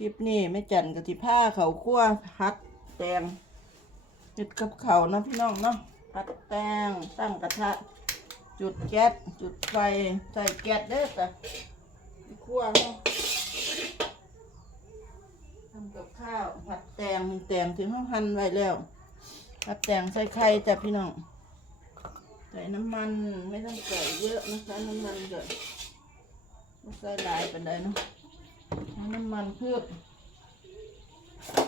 ลิปนี้แม่จันกับที่ผ้าเขาคั่วพัดแตงเห็ดกับเขาเนาะพี่น้องเนาะพัดแตงตั้งกระทะ จุดแก๊สจุดไฟใส่แก๊สเด้อจ้ะคั่วเนาะทำกับข้าวผัดแตงมีแตงถึงห้องหั่นไว้แล้วผัดแตงใส่ไข่จ้ะพี่น้องใส่น้ำมันไม่ต้องใส่เยอะนะคะน้ำมันเกิดไม่ใส่หลายไปเลยเนาะ น้ำมันเพื่อ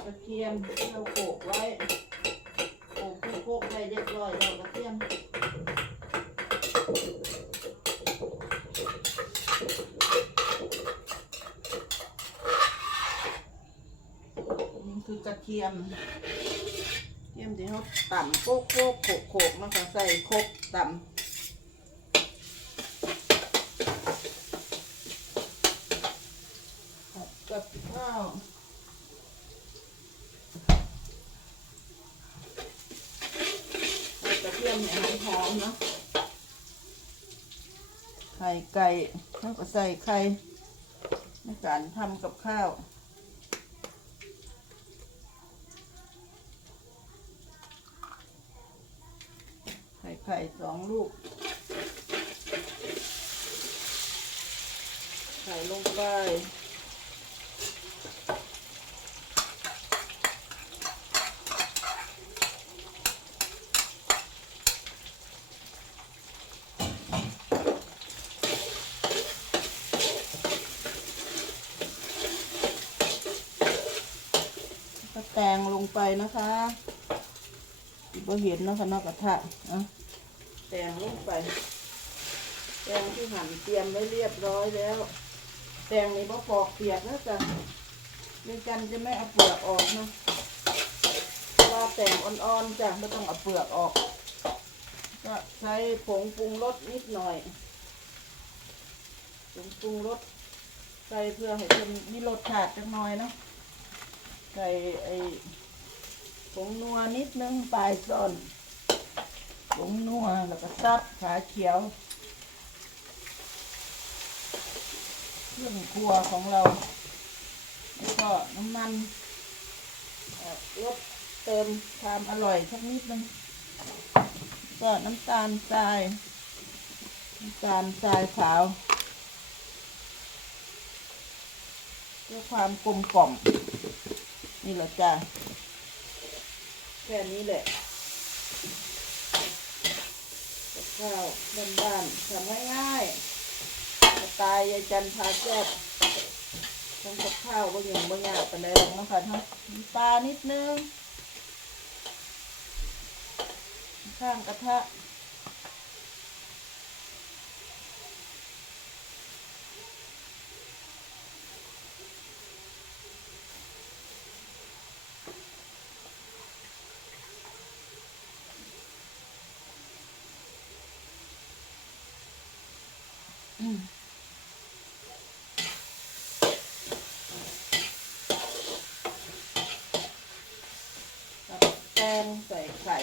กระเทียมที่เราโขลกไว้โขลกโขลกไว้เรียบร้อยแล้วกระเทียมนี่คือกระเทียมเทียมที่เขาต่ำโคกโคกโขกโขกมันก็ใส่ครบต่ำผัด กับข้าวใส่กระเทียมเนี่ยให้หอมเนาะไข่ไก่แล้วก็ใส่ไข่ในการทำกับข้าวไข่ไข่สองลูก ใส่ลงไป แตงลงไปนะคะบ่เห็นนะคะนอกกระทะอะแตงลงไป แตงที่หั่นเตรียมไว้เรียบร้อยแล้ว แตงนี่พอปอกเปียกนะจ๊ะเดียวกันจะไม่เอาเปลือกออกนะเพราะว่าแตงอ่อนๆจ้ะไม่ต้องเอาเปลือกออก ก็ใช้ผงปรุงรสนิดหน่อยผงปรุงรสใส่เพื่อให้มันมีรสชาติจักหน่อยนะ ใส่ไอ้ผงนัวนิดนึงปลายซ่อนผงนัวแล้วก็ซับขาเขียว เครื่องครัวของเรา แล้วก็น้ำมันลดเติมความอร่อยสักนิดนึงก็น้ำตาลทราย น้ำตาลทรายขาวเพื่อความกลมกล่อม นี่แหละจ้ะแค่นี้แหละกับข้าวบ้านๆทำง่ายๆสไตล์ยายจันทร์พาแซ่บทำกับข้าวบางอย่างบางอย่างไปเลยนะคะทั้งปลานิดนึง ข้างกระทะ แตงใส่ไข่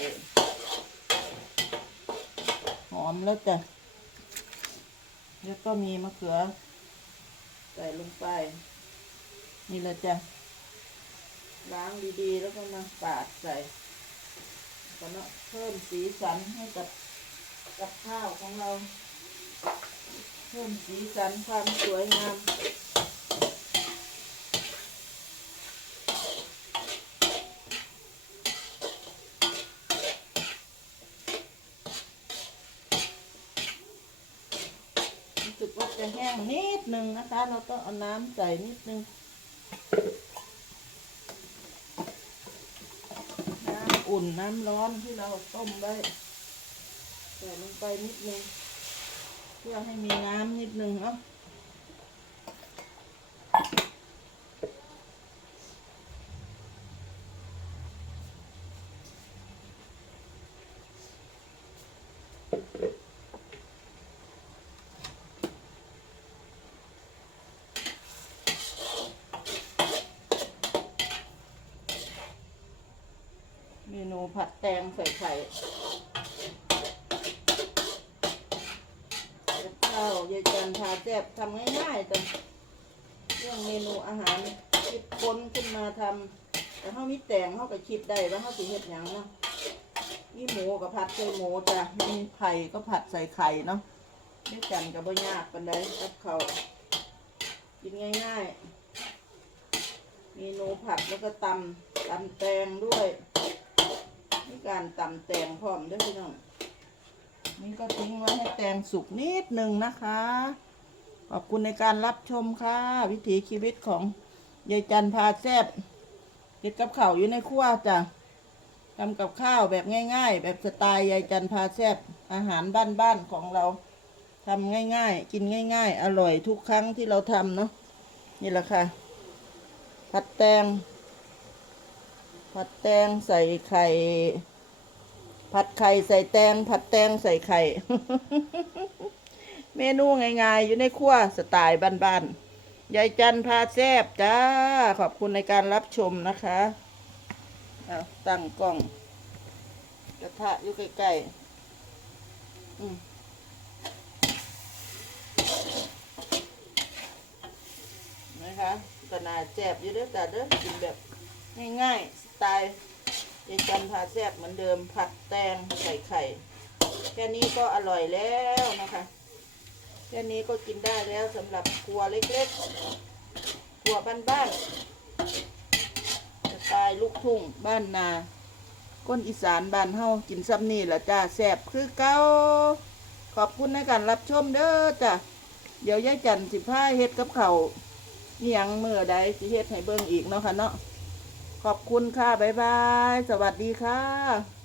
หอมแล้วจ้ะ แล้วก็มีมะเขือ ใส่ลงไป นี่แหละจ้ะ ล้างดีๆ แล้วก็มาปาดใส่ก็เนาะเพิ่มสีสันให้กับกับข้าวของเรา เพิ่มสีสันความสวยงามรู้สึกว่าจะแห้งนิดนึงนะคะ เราต้องเอาน้ำใส่นิดนึงน้ำอุ่นน้ำร้อนที่เราต้มไว้ใส่ลงไปนิดนึง พื่อให้มีน้ำนิดนึงเนาะเมนูผัดแตงใส่ไข่กั บข้าวยายจันทาแซบทำง่ายๆแต่เรื่องเมนูอาหารคิดค้นขึ้นมาทำแต่เขามีแต่งเขาก็คิดได้ว่าเขาสิเฮ็ดหยังเนาะมีหมูกับผัดใส่หมูจ้ะมีไข่ก็ผัดใส่ไข่เนาะด้วยกันกับบ่ยากปานใดกับเขากินง่ายๆ เมนูผัดแล้วก็ตำตำแตงด้วยมีการตำแตงพร้อมด้วยพี่น้อง นี่ก็ทิ้งไว้ให้แตงสุกนิดหนึ่งนะคะ ขอบคุณในการรับชมค่ะ วิถีชีวิตของยายจันพาแซบเก็ดกับข้าวอยู่ในครัวจ้ะทำกับข้าวแบบง่าย ๆ แบบสไตล์ยายจันพาแซบอาหารบ้านๆของเราทำง่ายๆ กินง่าย ๆ อร่อยทุกครั้งที่เราทำเนาะนี่แหละค่ะ ผัดแตงผัดแตงใส่ไข่ ผัดไข่ใส่แตง ผัดแตงใส่ไข่ เมนูง่ายๆ อยู่ในครัวสไตล์บ้านๆยายจันพาแซบจ้า ขอบคุณในการรับชมนะคะเอาตั้งกล้อง กระทะอยู่ใกล้ๆอืมนะคะก็น่าแซบอยู่เด้อแต่เด้อกินแบบง่ายๆ สไตล์ ยายจันพาแซ่บเหมือนเดิมผัดแตงใส่ไข่ แค่นี้ก็อร่อยแล้วนะคะ แค่นี้ก็กินได้แล้วสำหรับครัวเล็กๆครัวบ้านๆสไตล์ลูกทุ่งบ้านนาก้นอีสานบ้านเฮากินซ้ำนี่ละจ้าแซ่บคือเก้าขอบคุณในการรับชมเด้อจ้ะเดี๋ยวยายจันสิพาเฮ็ดกับเขาวนี่ยงเมื่อใดสิเฮ็ดให้เบิ่งอีกเนาะค่ะเนาะ ขอบคุณค่ะ บ๊ายบาย สวัสดีค่ะ